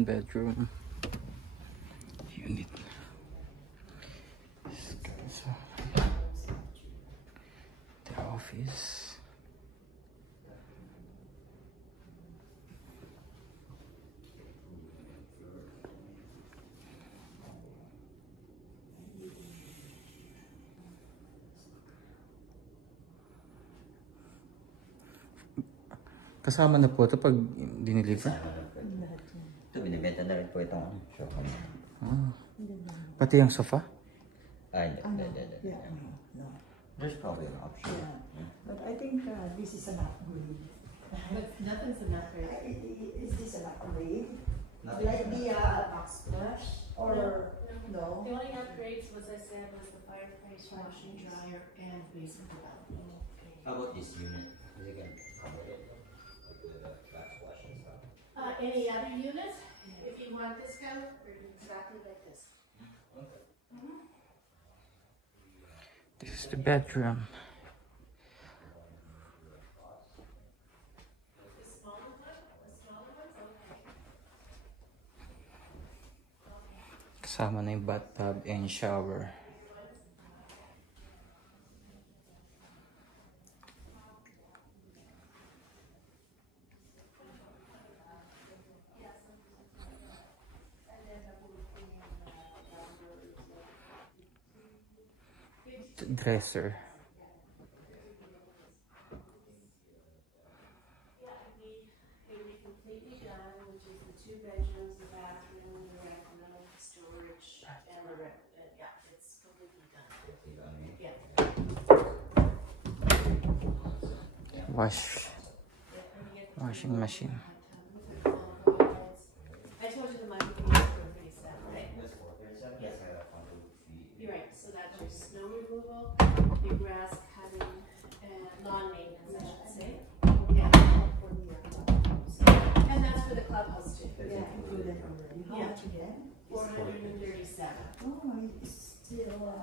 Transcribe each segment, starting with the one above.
one bedroom unit. So, the office. Kasama na po ito pag diniliver? Ito, binibenta na rin po itong sofa. Pati yung sofa? Hindi. No. There's probably an option. Yeah. But I think this is an upgrade. But nothing's an upgrade. Is this an upgrade? Nothing. Like the backsplash? Or no? The only upgrades, as I said, was the fireplace, washing, dryer, and basement development. How about this unit? Is it going to cover it? With the backsplash and stuff? Any other unit, if you want discount, or exactly like this. Okay. This is the bedroom. The smaller ones, okay. Kasama na yung bathtub and shower. Dresser. Yeah, it'd be completely done, which is the 2 bedrooms, the bathroom, the rectangle, storage, and the yeah, it's completely done. Yeah. Washing machine. I told you the money would be 37, right? Yes, I have You're right, so that's your snow removal, your grass cutting, and lawn maintenance, I should say. Yeah. And that's for the clubhouse too. Yeah, included already. How Yeah. much again? 437. Oh, it's still,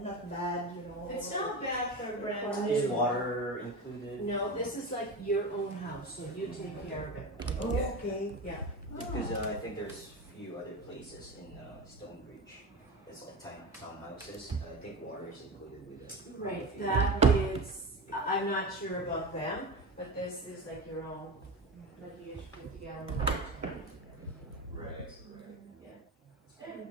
not bad, you know. It's not bad for a brand Is new. water included? No, this is like your own house, so you take care of it. Oh, okay. Yeah. Because I think there's few other places in Stonebridge. It's like townhouses. I think water is included with it. Right, that is, I'm not sure about them, but this is like your own, like you 50 gallon. Right. Yeah. You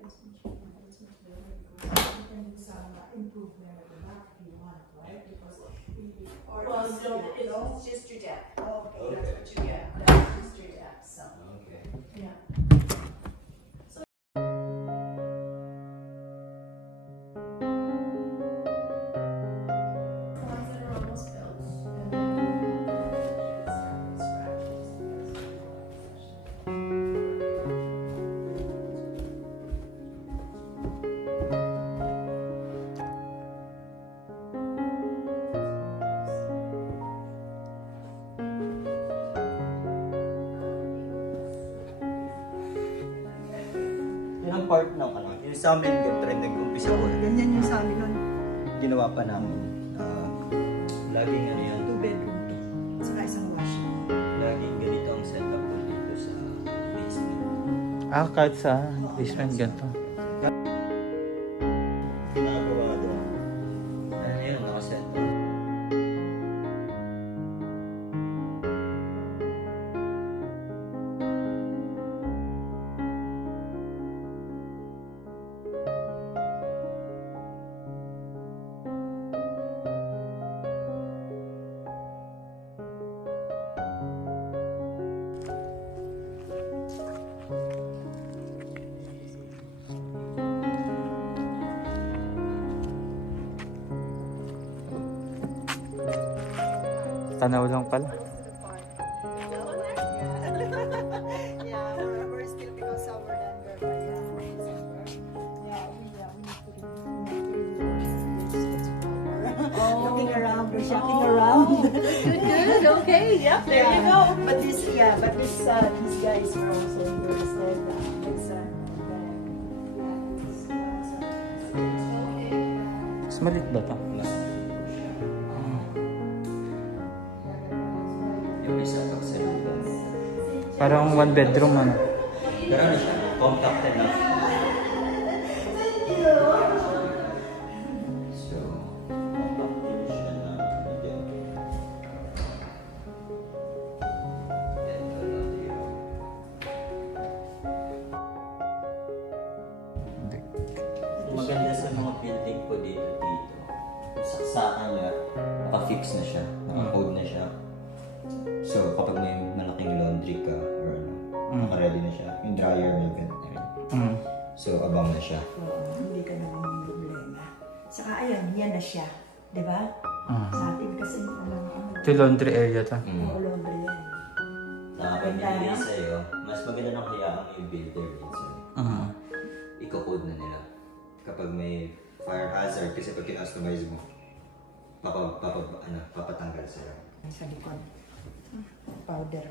can do some improvement at the back if you want, right? Because Well, no, it's just your deck. okay. That's what you get. That's just your deck, so. Okay. Yeah. Ones that are almost built, and then start from scratch. Yun ang part ng yung sa amin, ganito rin nag-umpisa ko. Ganyan yung sa amin nun. Ginawa pa namin. Laging ano yan. 2 bedroom to. Saka isang washroom. Laging ganito ang setup ko dito sa basement. Kahit sa basement ganito. Ginagawa doon. Ano yun, nakaset up. Tanaw lang pala. Yeah, we're still because summer then we're summer. Yeah, we looking around, we're shopping around. Good, okay, yep, there you go. But these guys are also interested. Mas malit ba ito? Yung isa kasi Parang 1 bedroom ano. Pero ano siya, compact enough. So, compact din siya na medyo. Maganda sa mga building ko dito. Saksakan niya, naka-fix na siya, naka-code na siya. So, kapag may malaking laundry ka, or ano, naka-ready na siya. Yung dryer may vent na rin. So, abang na siya. Oo, hindi ka naman problema. Saka ayun, yan na siya. Diba? Sa atin kasi ano. Ito laundry area to. Oo, laundry yan. Nakapamili sa'yo, mas maganda nang hayaan yung builder minsan. Iko-code na nila. Kapag may fire hazard, kasi pag kinostomize mo, papatanggal sa'yo. Sa likod. Powder.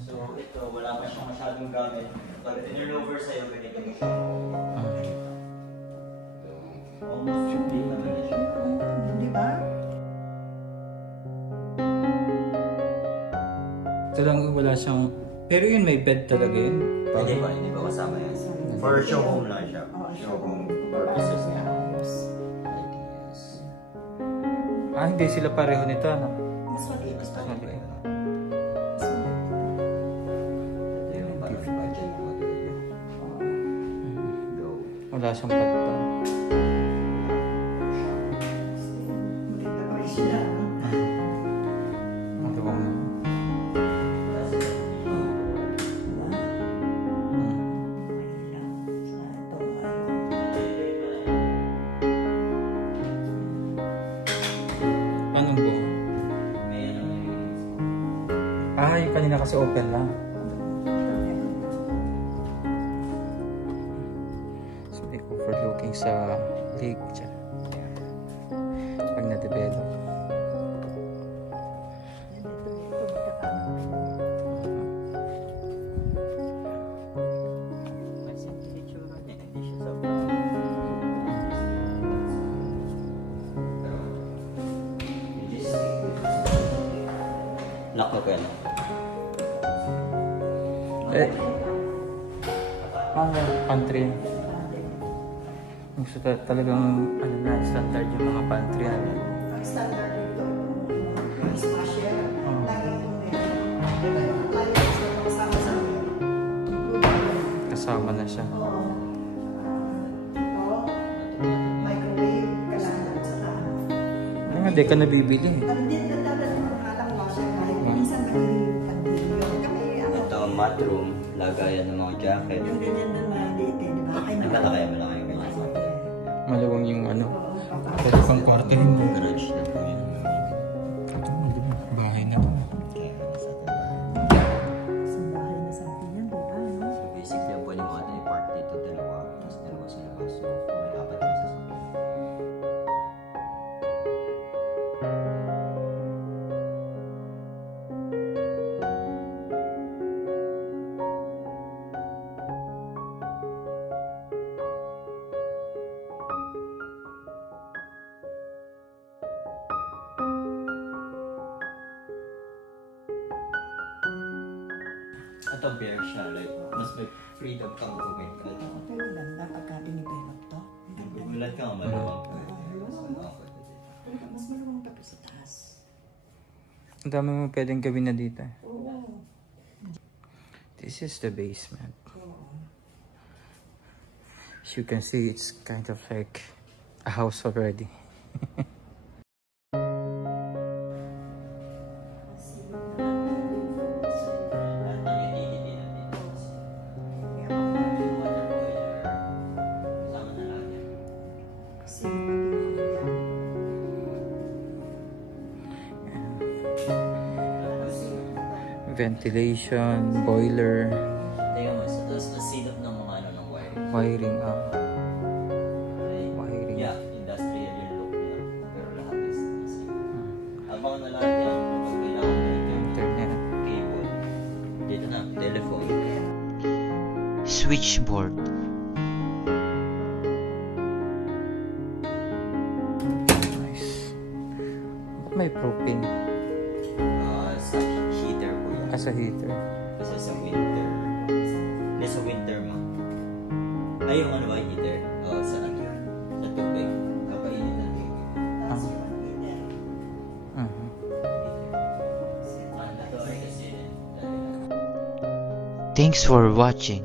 So ito, wala pa siyang masyadong gamit. Pag in-rover sa'yo, ganito mo siya. Almost complete naman na siya. Di ba? Ito lang wala siyang... Pero yun, may bed talaga yun. Hindi ba kasama yan? For show home lang siya. Show home purposes niya. Ideas. Hindi sila pareho nito, ano? Mas maliit. Mas maliit. maliit. Ito yung parang budget mo. Go. Wala siyang bathtub. Maganda pa rin sila. Maluwang na. Anong buo? Yung kanina kasi open lang. So, may overlooking sa lake dyan. Pag na-develop. Lock ko yan. Pantry. Gusto talagang ano na, standard yung mga pantry. Ang standard dito, dishwasher, lagi itong meron. Yung appliance na kasama sa Kasama na siya. microwave, kailangan sa Hindi ka nabibili. Hindi na dapat mga alang washer kahit minsan naging pandilyo. Ito ang mat room, lagayan ng mga jacket. Yung ganyan na maliit eh, di ba? Ay, Malaki yung ganyan. Maluwang yung ano. Pwede pang kwartehin mo. Garage na po yun. Bahay na to. Isang bahay na sa atin yan, di ba? No? So basically, ang pwede mo natin i-park dito, dalawa, tapos dalawa sa labas. So may apat na sasakyan. Ito bare siya, like, mas may freedom kang gawin kahit Ito yung ganda pagka dinivelop to. gugulat ka ang malamang ko. Mas maluwang pa to sa taas. Ang dami mo pwedeng gawin na dito. Oo. This is the basement. As you can see, it's kind of like a house already. Ventilation, boiler, Tingnan mo, tapos nasilap ng mga ano ng wiring. wiring up. Okay? Wiring. Yeah, industrial yung look niya. Pero lahat is nasilap. Abang na lahat yan kapag kailangan mo yung Internet. cable. Dito na, telephone. Switchboard. Nice. May propane Sa heater po yan. as a heater. Kasi sa winter, Hindi sa winter mo. Ay, yung ano ba, heater? Oo, sa tubig. Kapainit na tubig. That's your heater. Mhm. Mandatory kasi. Thanks for watching.